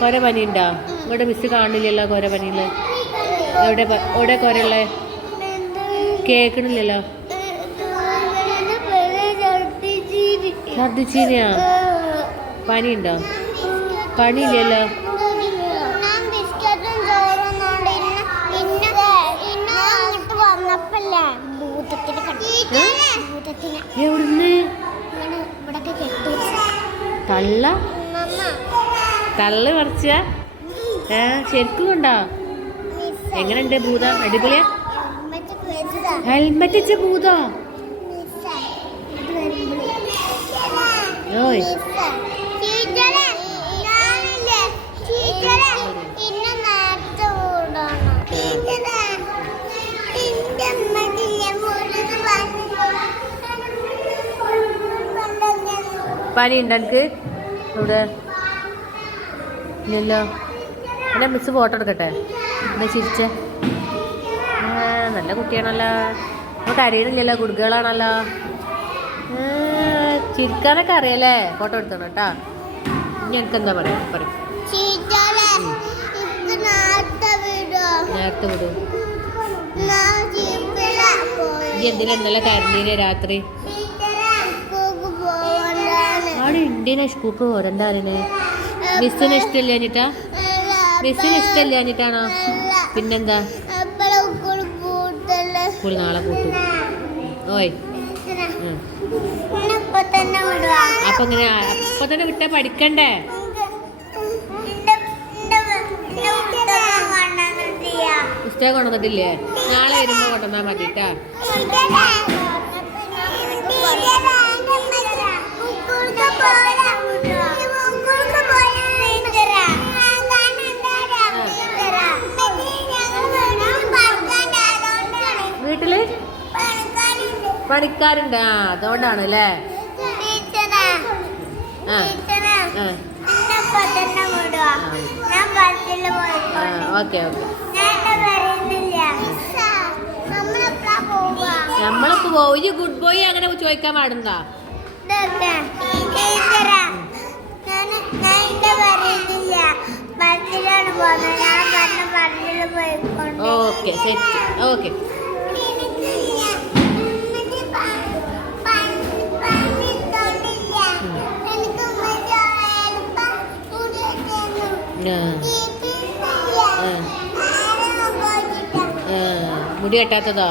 കൊര പനി ഉണ്ടോ? ഇവിടെ മിസ് കാണില്ലല്ലോ കൊര പനിയിൽ. എവിടെ കൊരയുള്ളേ? കേൾക്കണില്ലല്ലോ. ഛർദിച്ചീനിയാ? പനിയുണ്ടോ? പനിയില്ലല്ലോ. എവിടുന്ന്? തള്ള് പറിച്ച? ശരിക്കും കൊണ്ടോ? എങ്ങനെയുണ്ട് ഭൂതം? അടിപൊളിയാ? ഹെൽമെറ്റ് വെച്ച ഭൂതോ? ഓയ് പനി ഉണ്ടോ എനിക്ക്? ഇവിടെ ഇല്ലല്ലോ. എന്നാ മിസ് ഫോട്ടോ എടുക്കട്ടെ? എന്നാ ചിരിച്ചേ. നല്ല കുട്ടിയാണല്ലോ. നമുക്ക് അറിയണില്ലല്ലോ, കുടുക്കുകളാണല്ലോ. ചിരിക്കാനൊക്കെ അറിയാലേ. ഫോട്ടോ എടുത്തോണം കേട്ടോ. ഇനി എനിക്കെന്താ പറയാ? പറയും നേരത്തെ വിടും. ഈ എന്തിനാ ഇന്നലെ കരഞ്ഞീനെ രാത്രി? അവിടെ ഇന്ത്യനെ സ്കൂൾക്ക് പോരണ്ടാറിനെ. മിസ്സിന് ഇഷ്ടമില്ല എന്നിട്ടാ? മിസ്സിന് ഇഷ്ടമില്ല എന്നിട്ടാണോ? പിന്നെന്താ? സ്കൂൾ നാളെ കൂട്ടും. ഓയ് അപ്പൊ ഇങ്ങനെ അപ്പൊ തന്നെ വിട്ടാ പഠിക്കണ്ടേ? പുസ്തകം കൊണ്ടുവന്നിട്ടില്ലേ? നാളെ വരുമ്പോ കൊണ്ടുവന്നാ മതിട്ടാ. വീട്ടില് പണിക്കാരുണ്ട്. അതുകൊണ്ടാണ് അല്ലേ? Okay okay. നമ്മളിപ്പോ പോയി ഗുഡ് ബോയ് അങ്ങനെ ചോദിക്കാൻ പാടുണ്ടോ? Okay set. ഓക്കെ മുടി കെട്ടാത്തതോ?